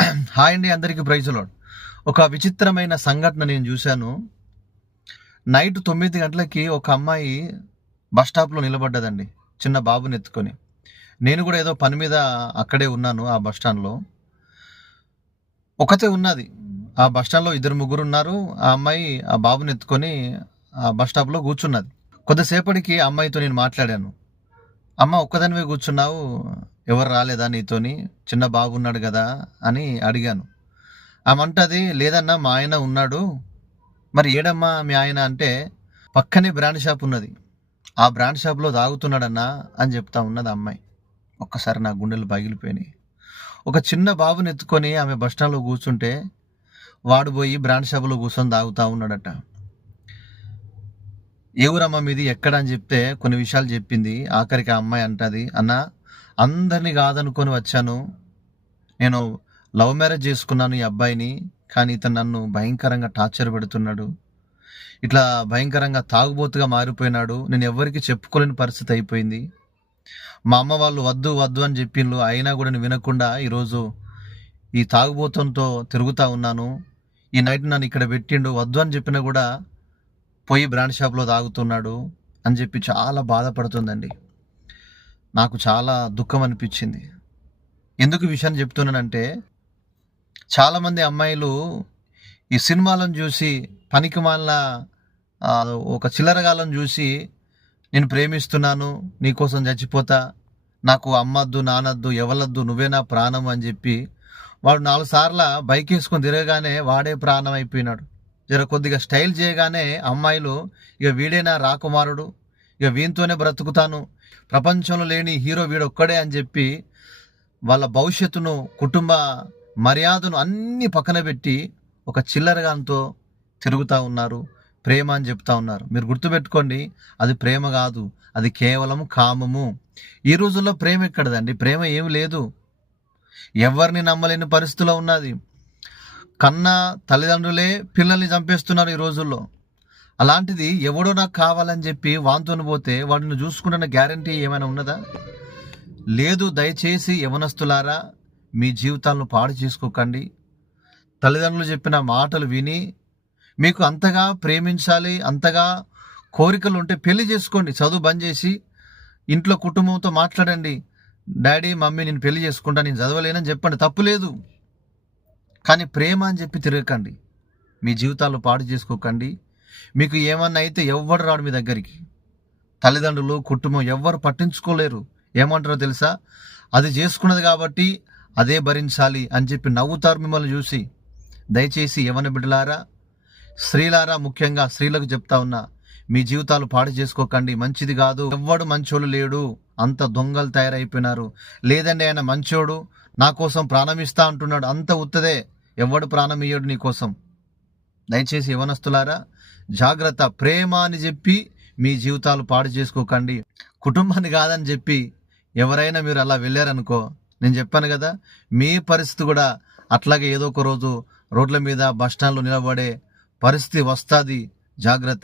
Hi అండి, అందరికీ praise lord. ఒక విచిత్రమైన సంఘటన నేను చూశాను. నైట్ 9 గంటలకి ఒక అమ్మాయి బస్ స్టాప్లో నిలబడ్డదండి, చిన్న బాబుని ఎత్తుకొని. నేను కూడా ఏదో పని మీద అక్కడే ఉన్నాను. ఆ బస్ స్టాండ్లో ఒకతే ఉన్నది. ఆ బస్ స్టాండ్లో ఇద్దరు ముగ్గురు ఉన్నారు. ఆ అమ్మాయి ఆ బాబుని ఎత్తుకొని ఆ బస్ స్టాప్లో కూర్చున్నది. కొద్దిసేపటికి ఆ అమ్మాయితో నేను మాట్లాడాను. అమ్మ, ఒక్కదానివే కూర్చున్నావు, ఎవరు రాలేదా నీతోని? చిన్న బాబు ఉన్నాడు కదా అని అడిగాను. ఆమంటది, లేదన్నా మా ఆయన ఉన్నాడు. మరి ఏడమ్మా మీ ఆయన అంటే, పక్కనే బ్రాండ్ షాప్ ఉన్నది, ఆ బ్రాండ్ షాప్లో తాగుతున్నాడన్నా అని చెప్తా ఉన్నది అమ్మాయి. ఒక్కసారి నా గుండెలు పగిలిపోయినాయి. ఒక చిన్న బాబుని ఎత్తుకొని ఆమె బస్ స్టాండ్లో కూర్చుంటే వాడు పోయి బ్రాండ్ షాప్లో కూర్చొని తాగుతూ ఉన్నాడట. ఏ ఊరమ్మ మీది, ఎక్కడ అని చెప్తే కొన్ని విషయాలు చెప్పింది. ఆఖరికి ఆ అమ్మాయి అంటది, అన్న అందరినీ కాదనుకొని వచ్చాను, నేను లవ్ మ్యారేజ్ చేసుకున్నాను ఈ అబ్బాయిని, కానీ ఇతను నన్ను భయంకరంగా టార్చర్ పెడుతున్నాడు, ఇట్లా భయంకరంగా తాగుబోతుగా మారిపోయినాడు, నేను ఎవరికి చెప్పుకోలేని పరిస్థితి అయిపోయింది. మా అమ్మ వాళ్ళు వద్దు వద్దు అని చెప్పిండ్రు, అయినా కూడా నేను వినకుండా ఈరోజు ఈ తాగుబోతంతో తిరుగుతూ ఉన్నాను. ఈ నైట్ నన్ను ఇక్కడ పెట్టిండు, వద్దు అని చెప్పినా కూడా పోయి బ్రాండ్ షాప్లో తాగుతున్నాడు అని చెప్పి చాలా బాధపడుతుందండి. నాకు చాలా దుఃఖం అనిపించింది. ఎందుకు ఈ విషయాన్ని చెప్తున్నానంటే, చాలామంది అమ్మాయిలు ఈ సినిమాలను చూసి, పనికిమాలిన ఒక చిల్లరగాలను చూసి, నేను ప్రేమిస్తున్నాను, నీకోసం చచ్చిపోతా, నాకు అమ్మద్దు నానద్దు ఎవలద్దు, నువ్వే నా ప్రాణం అని చెప్పి వాడు 4 సార్లు బైక్ వేసుకొని తిరగగానే వాడే ప్రాణం అయిపోయినాడు. జర కొద్దిగా స్టైల్ చేయగానే అమ్మాయిలు, ఇక వీడే నా రాకుమారుడు, ఇక వీనితోనే బ్రతుకుతాను, ప్రపంచంలో లేని హీరో వీడొక్కడే అని చెప్పి వాళ్ళ భవిష్యత్తును, కుటుంబ మర్యాదను అన్నీ పక్కన పెట్టి ఒక చిల్లరగాంతో తిరుగుతూ ఉన్నారు, ప్రేమ అని చెప్తా ఉన్నారు. మీరు గుర్తుపెట్టుకోండి, అది ప్రేమ కాదు, అది కేవలం కామము. ఈ రోజుల్లో ప్రేమ ఎక్కడదండి? ప్రేమ ఏమి లేదు. ఎవరిని నమ్మలేని పరిస్థితిలో ఉన్నది. కన్నా తల్లిదండ్రులే పిల్లల్ని చంపేస్తున్నారు ఈ రోజుల్లో. అలాంటిది ఎవడో నాకు కావాలని చెప్పి వాంతోని పోతే వాడిని చూసుకుంటున్న గ్యారంటీ ఏమైనా ఉన్నదా? లేదు. దయచేసి యవనస్తులారా, మీ జీవితాలను పాడు చేసుకోకండి. తల్లిదండ్రులు చెప్పిన మాటలు విని, మీకు అంతగా ప్రేమించాలి, అంతగా కోరికలు ఉంటే పెళ్లి చేసుకోండి. చదువు బంద్ చేసి ఇంట్లో కుటుంబంతో మాట్లాడండి. డాడీ మమ్మీ నేను పెళ్లి చేసుకుంటా, నేను చదవలేనని చెప్పండి, తప్పు లేదు. కానీ ప్రేమ అని చెప్పి తిరగకండి, మీ జీవితాలు పాడు చేసుకోకండి. మీకు ఏమన్నా అయితే ఎవ్వరు రాడు మీ దగ్గరికి. తల్లిదండ్రులు, కుటుంబం ఎవ్వరు పట్టించుకోలేరు. ఏమంటారో తెలుసా? అది చేసుకున్నది కాబట్టి అదే భరించాలి అని చెప్పి నవ్వుతారు మిమ్మల్ని చూసి. దయచేసి యవన బిడ్డలారా, స్త్రీలారా, ముఖ్యంగా స్త్రీలకు చెప్తా ఉన్నా, మీ జీవితాలు పాడు చేసుకోకండి, మంచిది కాదు. ఎవ్వడు మంచోడు లేడు, అంత దొంగలు తయారైపోయినారు. లేదండి ఆయన మంచోడు, నా కోసం ప్రాణం ఇస్తా అంటున్నాడు, అంత ఉత్తదే. ఎవడు ప్రాణం ఇయ్యడు నీ కోసం. దయచేసి యవనస్తులారా జాగ్రత్త. ప్రేమ అని చెప్పి మీ జీవితాలు పాడు చేసుకోకండి. కుటుంబాన్ని కాదని చెప్పి ఎవరైనా మీరు అలా వెళ్ళారనుకో, నేను చెప్పాను కదా, మీ పరిస్థితి కూడా అట్లాగే ఏదో ఒక రోజు రోడ్ల మీద బస్ స్టాండ్లో నిలబడే పరిస్థితి వస్తుంది. జాగ్రత్త.